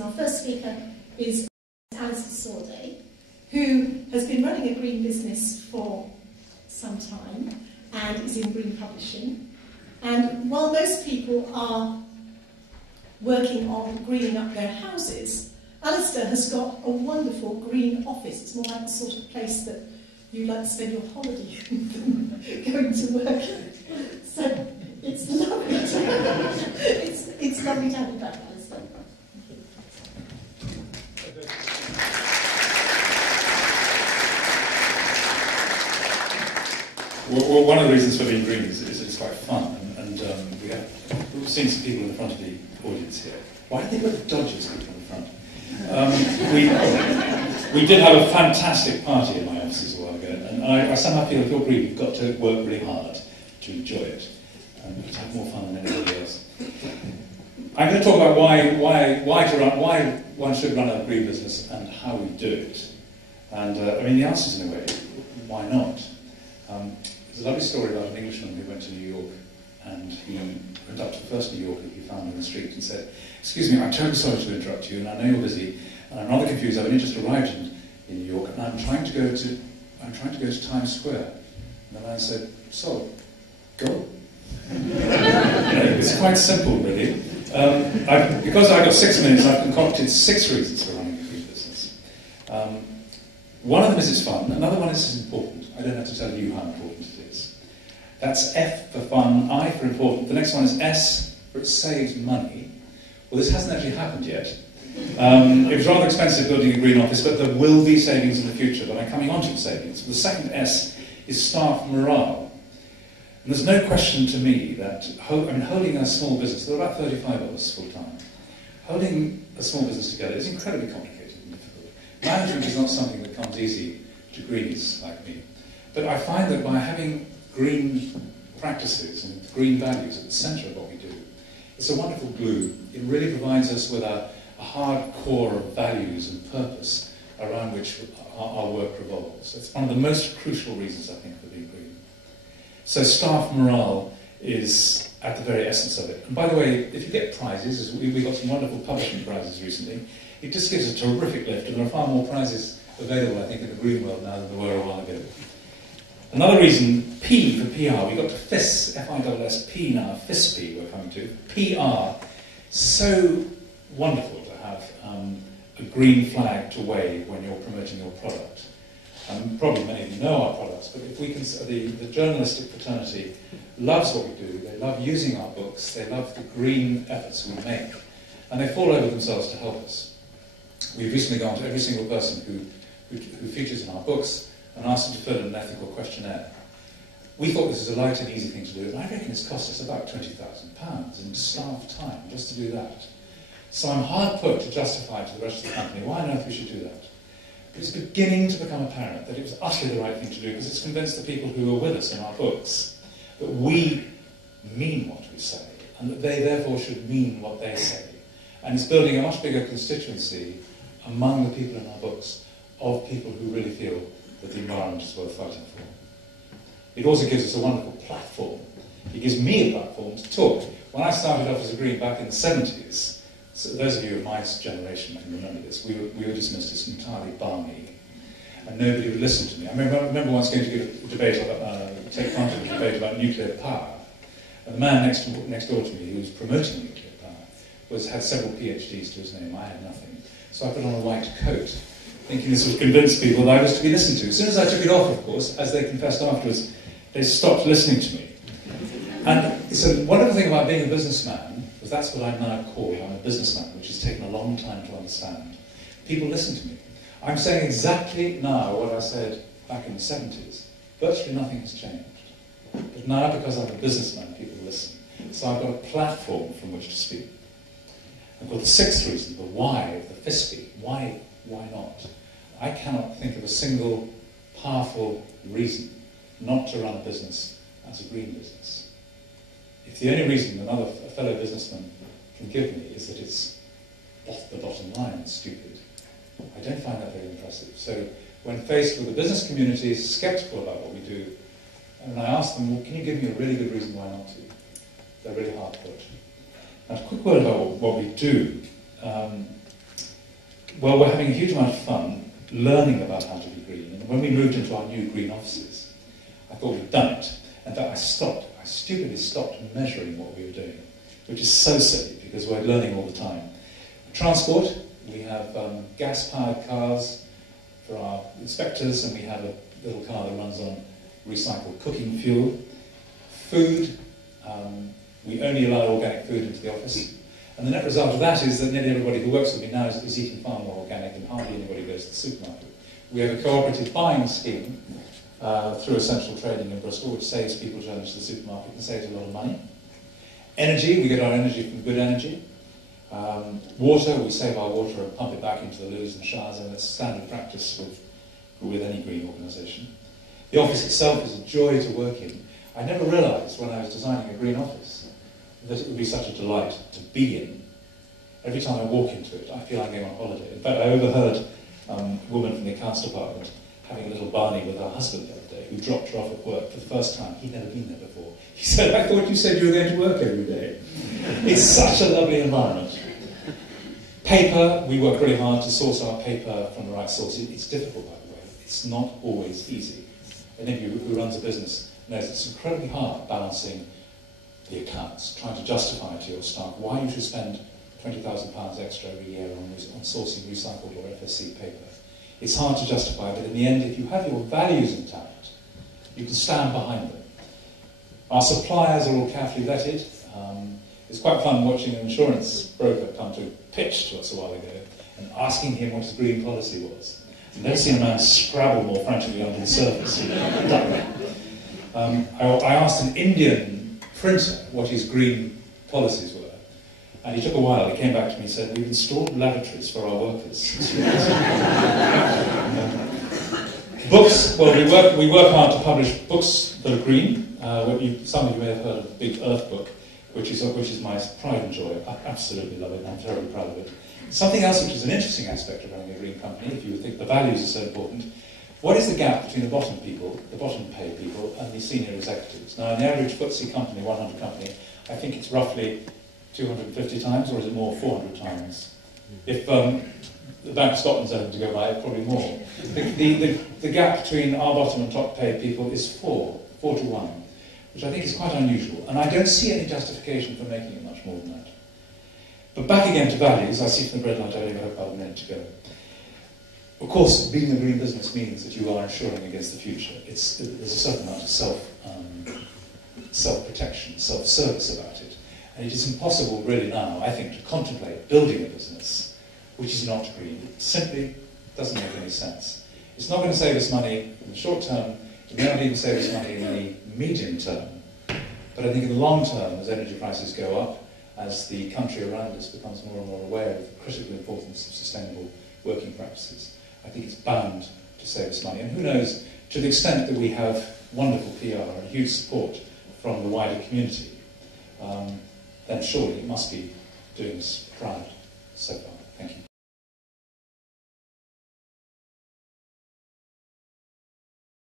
Our first speaker is Alastair Sawday, who has been running a green business for some time and is in green publishing. And while most people are working on greening up their houses, Alastair has got a wonderful green office. It's more like the sort of place that you like to spend your holiday going to work. So it's lovely to have, it's lovely to have you back, Alastair. Well, one of the reasons for being green is it's quite fun, and we've seen some people in the front of the audience here. Why did they put the Dodgers people in the front? We did have a fantastic party in my offices a while ago, and I somehow feel if you're green, you've got to work really hard to enjoy it, and to have more fun than anybody else. I'm going to talk about why one should run a green business and how we do it. And I mean, the answer is in a way, why not? There's a lovely story about an Englishman who went to New York, and he went up to the first New Yorker he found in the street and said, "Excuse me, I'm terribly sorry to interrupt you, and I know you're busy, and I'm rather confused. I've only just arrived in New York, and I'm trying to go to Times Square." And the man said, "So, go." It's quite simple, really. Because I've got 6 minutes, I've concocted 6 reasons for running a green business. One of them is it's fun. Another one is it's important. I don't have to tell you how important it is. That's F for fun, I for important. The next one is S for it saves money. Well, this hasn't actually happened yet. It was rather expensive building a green office, but there will be savings in the future, but I'm coming on to the savings. The second S is staff morale. And there's no question to me that holding a small business, there are about 35 of us full-time, holding a small business together is incredibly complicated and difficult. Management is not something that comes easy to greenies like me. But I find that by having green practices and green values at the centre of what we do, it's a wonderful glue. It really provides us with a hard core of values and purpose around which our work revolves. It's one of the most crucial reasons, I think, for being green. So staff morale is at the very essence of it. And by the way, if you get prizes, as we got some wonderful publishing prizes recently, it just gives a terrific lift, and there are far more prizes available, I think, in the green world now than there were a while ago. Another reason, P for PR, we got to FIS, F-I-S-S-P now, FISP we're coming to. PR, so wonderful to have a green flag to wave when you're promoting your product. Probably many of you know our products, but if we can, the journalistic fraternity loves what we do, they love using our books, they love the green efforts we make, and they fall over themselves to help us. We've recently gone to every single person who features in our books and asked them to fill in an ethical questionnaire. We thought this was a light and easy thing to do, and I reckon it's cost us about £20,000 in staff time just to do that. So I'm hard put to justify to the rest of the company why on earth we should do that. But it's beginning to become apparent that it was utterly the right thing to do, because it's convinced the people who are with us in our books that we mean what we say, and that they therefore should mean what they say. And it's building a much bigger constituency among the people in our books of people who really feel that the environment is worth fighting for. It also gives us a wonderful platform. It gives me a platform to talk. When I started off as a green back in the 70s, so those of you of my generation can remember this, we were dismissed as entirely balmy, and nobody would listen to me. I remember once going to give a debate, take part in a debate about nuclear power, and the man next door to me, who was promoting nuclear power, had several PhDs to his name. I had nothing. So I put on a white coat, thinking this would convince people that I was to be listened to. As soon as I took it off, of course, as they confessed afterwards, they stopped listening to me. And it's a wonderful thing about being a businessman, because that's what I'm now called. I'm a businessman, which has taken a long time to understand. People listen to me. I'm saying exactly now what I said back in the 70s. Virtually nothing has changed. But now, because I'm a businessman, people listen. So I've got a platform from which to speak. I've got the sixth reason, the why, the FISP. Why not? I cannot think of a single powerful reason not to run a business as a green business. If the only reason a fellow businessman can give me is that it's off the bottom line, stupid, I don't find that very impressive. So when faced with a business community sceptical about what we do, and I ask them, well, can you give me a really good reason why not to? They're really hard put. Now, a quick word about what we do. Well, we're having a huge amount of fun learning about how to be green. And when we moved into our new green offices, I thought we'd done it. In fact, I stupidly stopped measuring what we were doing, which is so silly because we're learning all the time. Transport, we have gas-powered cars for our inspectors, and we have a little car that runs on recycled cooking fuel. Food, we only allow organic food into the office. And the net result of that is that nearly everybody who works with me now is eating far more organic, and hardly anybody goes to the supermarket. We have a cooperative buying scheme through Essential Trading in Bristol, which saves people journeys to the supermarket and saves a lot of money. Energy, we get our energy from good energy. Water, we save our water and pump it back into the loos and showers, and that's standard practice with any green organisation. The office itself is a joy to work in. I never realised when I was designing a green office that it would be such a delight to be in. Every time I walk into it, I feel I'm going on holiday. In fact, I overheard a woman from the accounts department having a little Barney with her husband the other day, who dropped her off at work for the first time. He'd never been there before. He said, "I thought you said you were going to work every day." It's such a lovely environment. Paper, we work really hard to source our paper from the right source. It's difficult, by the way. It's not always easy. Any of you who runs a business knows it's incredibly hard balancing the accounts, trying to justify to your staff why you should spend £20,000 extra every year on sourcing recycled or FSC paper. It's hard to justify, but in the end, if you have your values intact, you can stand behind them. Our suppliers are all carefully vetted. It's quite fun watching an insurance broker come to pitch to us a while ago and asking him what his green policy was. I've never seen a man scrabble more frantically under the surface. I asked an Indian printer what his green policies were, and he took a while. He came back to me and said, "We've installed lavatories for our workers." Books, well, we work hard to publish books that are green. Some of you may have heard of the Big Earth book, which is my pride and joy. I absolutely love it, and I'm terribly proud of it. Something else which is an interesting aspect of running a green company, if you think the values are so important, what is the gap between the bottom people, the bottom paid people, and the senior executives? Now, in the average FTSE company, 100 company, I think it's roughly 250 times, or is it more, 400 times? If the Bank of Scotland's open to go by, probably more. The gap between our bottom and top paid people is 4 to 1, which I think is quite unusual, and I don't see any justification for making it much more than that. But back again to values, I see from the red light I only have about a minute to go. Of course, being a green business means that you are insuring against the future. There's a certain amount of self-protection, self-service about it. And it is impossible really now, I think, to contemplate building a business which is not green. It simply doesn't make any sense. It's not going to save us money in the short term. It may not even save us money in the medium term. But I think in the long term, as energy prices go up, as the country around us becomes more and more aware of the critical importance of sustainable working practices, I think it's bound to save us money. And who knows, to the extent that we have wonderful PR and huge support from the wider community, then surely it must be doing us proud so far. Thank you.